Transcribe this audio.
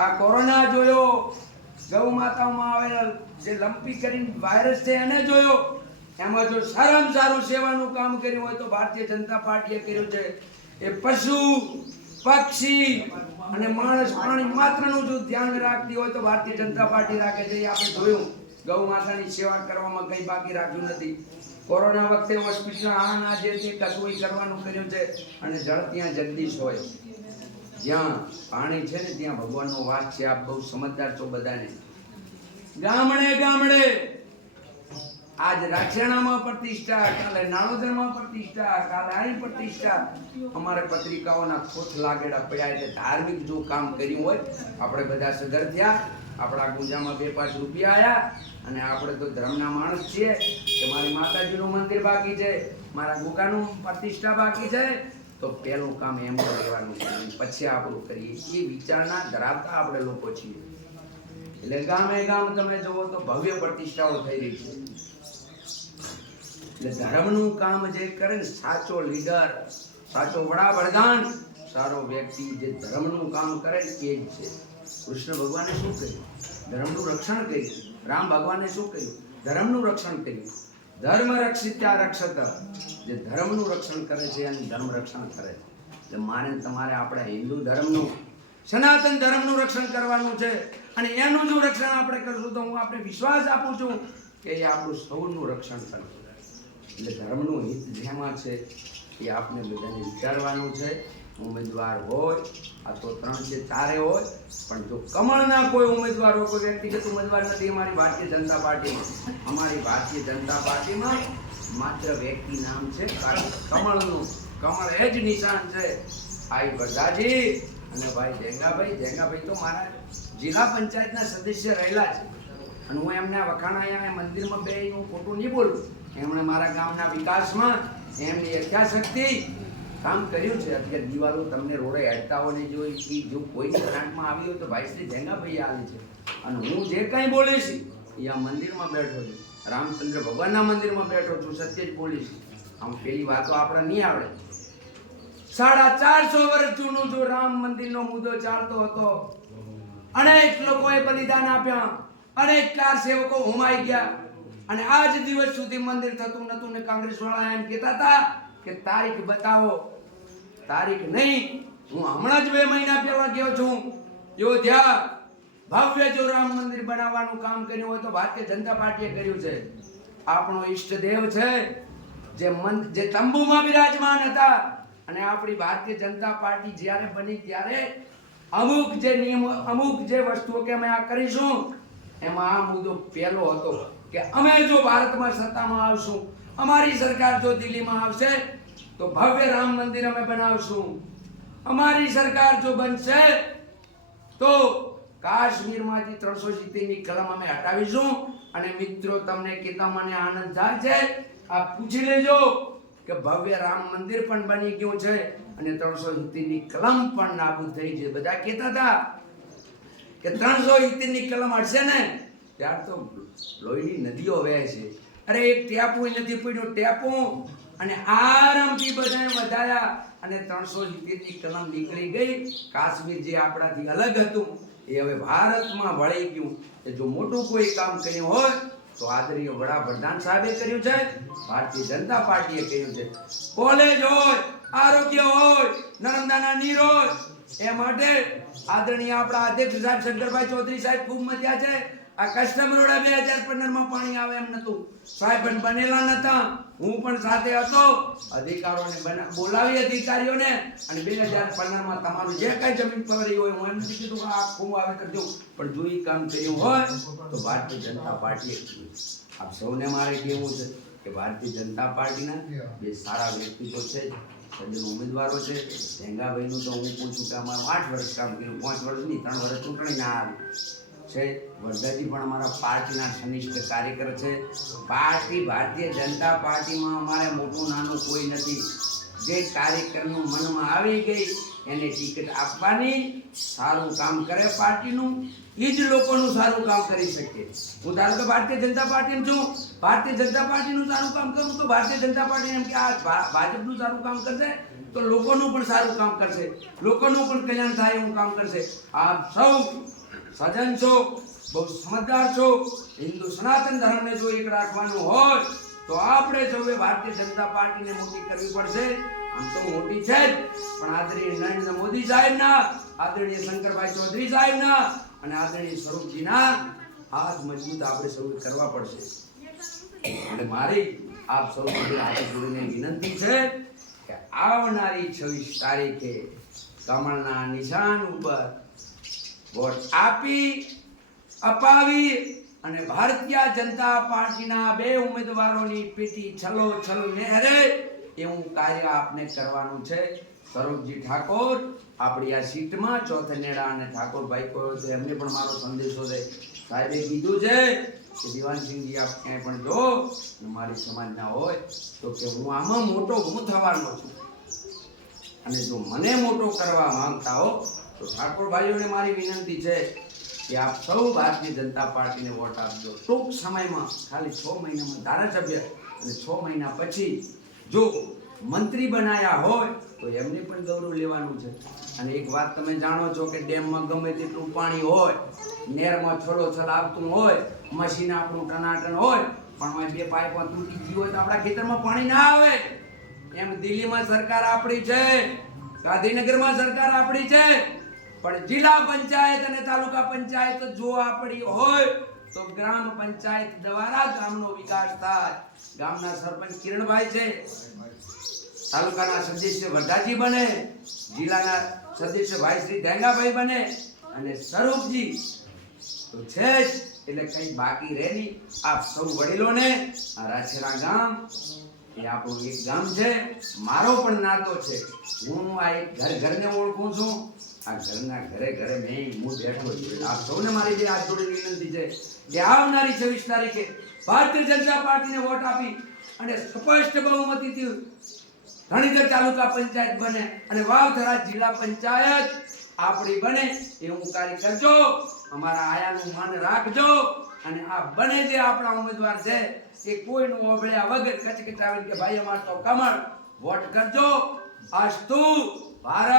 આ કોરોના જોયો, ગૌ માતાઓમાં આવેલા જે લંપી કરીને વાયરસ છે એને જોયો. એમાં જો સારામાં સારું સેવાનું કામ કર્યું હોય તો ભારતીય જનતા પાર્ટીએ કર્યું છે. એ પશુ, પક્ષી અને માણસ પ્રાણી માત્રનું જો ધ્યાન રાખતી હોય તો ભારતીય જનતા પાર્ટી રાખે છે. આપણે જોયું ગૌ માતાની સેવા કરવામાં કંઈ બાકી રાખ્યું નથી. કોરોના વખતે હોસ્પિટલના આ ના જે કશું કરવાનું કર્યું છે. અને જળ ત્યાં જગદીશ હોય, જ્યાં પાણી છે ને ત્યાં ભગવાનનો વાસ છે. આપ બહુ સમજદાર છો બધાને. ગામડે ગામડે આજ રાછેણામાં પ્રતિષ્ઠા, કાલે નાણોદરમાં પ્રતિષ્ઠા, કાલે આની પ્રતિષ્ઠા. અમારે પત્રિકાઓના ખોટ લાગેડા પડ્યા. એટલે ધાર્મિક જો કામ કર્યું હોય, આપણે બધા સદર થયા, આપણા ગુંજામાં 2-5 રૂપિયા આયા. અને આપણે તો ધર્મના માણસ છીએ કે મારી માતાજીનું મંદિર બાકી છે, મારા ગુગાનું પ્રતિષ્ઠા બાકી છે, તો પહેલું કામ એમ કરવાનું છે, પછી આપણું કરીએ. એ વિચારના ધરાવતા આપણે લોકો છીએ. એટલે ગામે ગામ તમે જુઓ તો ભવ્ય પ્રતિષ્ઠાઓ થઈ રહી છે. એટલે ધર્મનું કામ જે કરે ને, સાચો લીડર, સાચો વડાપ્રધાન, સારો વ્યક્તિ જે ધર્મનું કામ કરે એ જ છે. કૃષ્ણ ભગવાને શું કર્યું? ધર્મનું રક્ષણ કર્યું. રામ ભગવાને શું કર્યું? ધર્મનું રક્ષણ કર્યું. ધર્મ રક્ષિત્યા રક્ષત. જે ધર્મનું રક્ષણ કરે છે એનું ધર્મ રક્ષણ કરે છે. એટલે મારે તમારે આપણે હિન્દુ ધર્મનું, સનાતન ધર્મનું રક્ષણ કરવાનું છે. અને એનું જો રક્ષણ આપણે કરશું તો હું આપણે વિશ્વાસ આપું છું કે એ આપણું સૌનું રક્ષણ કરશે. એટલે ધર્મનું હિત જેમાં છે એ આપણે બધાને વિચારવાનું છે. ઉમેદવાર હોય, આ તો 3 છે 4 હોય, પણ જો કમળના કોઈ ઉમેદવાર હોય, કોઈ વ્યક્તિગત ઉમેદવાર નથી અમારી ભારતીય જનતા પાર્ટીમાં. અમારી ભારતીય જનતા પાર્ટીમાં માત્ર વ્યક્તિ નામ છે કમળનું. કમળ એ જ નિશાન છે. ભાઈ વરદાજી અને ભાઈ જેંગાભાઈ તો મારા જિલ્લા પંચાયતના સદસ્ય રહેલા છે. અને હું એમને વખાણાયા મંદિરમાં બે હું ખોટું નહીં બોલું. એમણે મારા ગામના વિકાસમાં એમની યથાશક્તિ કામ કર્યું છે. અત્યારે દિવાલો તમને રોડે હેડતા ને જો કોઈની ગ્રાન્ટમાં આવી હોય તો ભાઈ શ્રી જેંગાભાઈ આવી છે. અને હું જે કંઈ બોલીશ એ આ મંદિરમાં બેઠો છું, રામચંદ્ર ભગવાનના મંદિરમાં બેઠો છું, સત્ય જ બોલીશ. આમ પેલી વાતો આપણે નહીં આવડે. 450 વર્ષ જૂનું જો રામ મંદિરનો મુદ્દો ચાલતો હતો, અનેક લોકોએ બલિદાન આપ્યા, અનેક કાર સેવકો હોમાઈ ગયા, અને આજ દિવસ સુધી મંદિર થતું નતું. ને કોંગ્રેસ વાળા એમ કહેતા હતા કે તારીખ બતાવો. તારીખ નહીં, હું હમણાં જ 2 મહિના પહેલા ગયો છું અયોધ્યા. ભવ્ય જો રામ મંદિર બનાવવાનું કામ કર્યું હોય તો ભારતીય જનતા પાર્ટીએ કર્યું છે. આપણો ઈષ્ટદેવ છે જે તંબુમાં બિરાજમાન હતા. અને આપણી ભારતીય જનતા પાર્ટી જ્યારે બની ત્યારે અમુક જે નિયમો, અમુક જે વસ્તુઓ કે અમે આ કરીશું, એમાં આ મુદ્દો પહેલો હતો કે અમે જો ભારતમાં સત્તામાં આવશું, અમારી સરકાર જો દિલ્હીમાં આવશે તો ભવ્ય રામ મંદિર અમે બનાવશું. અમારી સરકાર જો બનશે તો કાશ્મીરમાંથી 370ની કલમ અમે હટાવીશું. અને મિત્રો તમને કહેતા મને આનંદ થાય છે, આપ પૂછી લેજો કે ભવ્ય રામ મંદિર પણ બની ગયું છે અને 370ની કલમ પણ નાબૂદ થઈ છે. બધા કહેતા હતા કે 370ની કલમ હટશે ને ત્યાર તો લોહીની નદીઓ વહે છે. અરે એક ટેપું નથી પડ્યું, ટેપું અને આરામથી બધાને વધાર્યા અને 370ની કલમ નીકળી ગઈ. કાશ્મીર જે આપણાથી અલગ હતું એ હવે ભારતમાં વળી ગયું. એ જો મોટું કોઈ કામ કર્યું હોય તો આદરણીય વડાપ્રધાન સાહેબે કર્યું છે, ભારતીય જનતા પાર્ટીએ કર્યું છે. કોલેજ હોય, આરોગ્ય હોય, નર્મદાના નીર હોય, એ માટે આદરણીય આપણા અધ્યક્ષ સાહેબ શંકરભાઈ ચૌધરી સાહેબ ખૂબ મધ્યા છે. આ કસ્ટમ રોડ 2015માં પાણી આવે એમ નતું, સાહેબ પણ બનેલા નતા, હું પણ સાથે હતો. અધિકારીઓને બોલાવી અધિકારીઓને અને 2015માં તમારું જે કઈ જમીન પડી હોય, હું એમ નથી કીધું કે આ ખૂબ આવે કરજો, પણ જો એ કામ કર્યું હોય તો ભારતીય જનતા પાર્ટીએ કર્યું. આપ સૌને મારે કહેવું છે કે ભારતીય જનતા પાર્ટીના જે સારા વ્યક્તિત્વ છે, સજ્જન ઉમેદવારો છે. જેંગાભાઈનું તો હું પૂછું કે અમારું 8 વર્ષ કામ કર્યું, 5 વર્ષ નહીં, 3 વર્ષ ચૂંટણી ના આવી છે. વરદાજી પણ અમારા પાર્ટીના ઘનિષ્ઠ કાર્યકર છે. પાર્ટી ભારતીય જનતા પાર્ટીમાં અમારે મોટું નાનું કોઈ નથી. જે કાર્યકરનું મનમાં આવી ગઈ એને ટિકિટ આપવાની, સારું કામ કરે પાર્ટીનું, એ જ લોકોનું સારું કામ કરી શકે. હું ધારો કે ભારતીય જનતા પાર્ટીનું છું, ભારતીય જનતા પાર્ટીનું સારું કામ કરું તો ભારતીય જનતા પાર્ટી એમ કે આ ભાજપનું સારું કામ કરશે તો લોકોનું પણ સારું કામ કરશે, લોકોનું પણ કલ્યાણ થાય એવું કામ કરશે. આપ સૌ સજ્જન છો, બહુ સમજદાર છો. હિન્દુ સનાતન ધર્મને જો એક રાખવાનું હોય તો આપણે સૌએ ભારતીય જનતા પાર્ટીને મોટી કરવી પડશે. આમ તો મોટી છે જ, પણ આદરણીય નરેન્દ્ર મોદી સાહેબના, આદરણીય શંકરભાઈ ચૌધરી સાહેબના અને આદરણીય સ્વરૂપજીના હાથ મજબૂત આપણે સૌએ કરવા પડશે. અને મારી આપ સૌ હાથ જોડીને વિનંતી છે કે આવનારી 26 તારીખે કમળના નિશાન ઉપર વોટ અપાવી અને ભારતીય જનતા પાર્ટીના 2 ઉમેદવારોની પેટી છલોછલ નહેરે એવું કાર્ય આપને કરવાનું છે. સ્વરૂપજી ઠાકોર આપણી આ સીટમાં ચોથનેડા અને ઠાકોરભાઈ કહ્યો છે, એમને પણ મારો સંદેશો છે. સાહેબે કીધું છે કે દિવાનસિંહજી આપ ક્યાંય પણ જો મારી સમાજના હોય તો કે હું આમાં મોટો હું થવાનો છું, અને જો મને મોટો કરવા માંગતા હો તો ઠાકોર ભાઈઓને મારી વિનંતી છે કે આપ સૌ ભારતીય જનતા પાર્ટીને વોટ આપજો. ટૂંક સમયમાં ખાલી 6 મહિનામાં ધારાસભ્ય અને 6 મહિના પછી જો મંત્રી બનાયા હોય તો એમને પણ ગૌરવ લેવાનું છે. અને એક વાત તમે જાણો છો કે ડેમમાં ગમે તેટલું પાણી હોય, નહેરમાં છલોછલ આવતું હોય, મશીન આપણું ટનાટન હોય, પણ 2 પાઇપો તૂટી ગઈ હોય તો આપણા ખેતરમાં પાણી ના આવે. એમ દિલ્હીમાં સરકાર આપણી છે, ગાંધીનગરમાં સરકાર આપણી છે, પણ જિલ્લા પંચાયત અને તાલુકા પંચાયત જો આપણી હોય તો ગ્રામ પંચાયત દ્વારા ગામનો વિકાસ થાય. ગામના સરપંચ કિરણભાઈ છે, તાલુકાના સદસ્ય વરદાજી બને, જિલ્લાના સદસ્ય ભાઈ શ્રી ધેંગાભાઈ બને, અને સ્વરૂપજી તો છે જ, એટલે કઈ બાકી રહે નહીં. આપ સૌ વડીલોને આ રાછેરા ગામ એ આપણું એક ગામ છે, મારો પણ નાતો છે. હું આ એક ઘરને ઓળખું છું, આ ઘરના ઘરે મેં હું બેઠો છું. આપ સૌને મારી જે હાથ જોડીને વિનંતી છે કે આવનારી 26 તારીખે ભારતીય જનતા પાર્ટીને વોટ આપી અને સ્પષ્ટ બહુમતીથી ધણીધર તાલુકા પંચાયત બને અને વાવથરા જિલ્લા પંચાયત આપણી બને એવું કાર્ય કરજો. અમારા આયાનું માન રાખજો. અને આ બને જે આપણા ઉમેદવાર છે એ કોઈનું ઓભળ્યા વગર કચકચાવીને કે ભાઈ અમાર તો કમળ વોટ કરજો. અસ્તુ ભારત.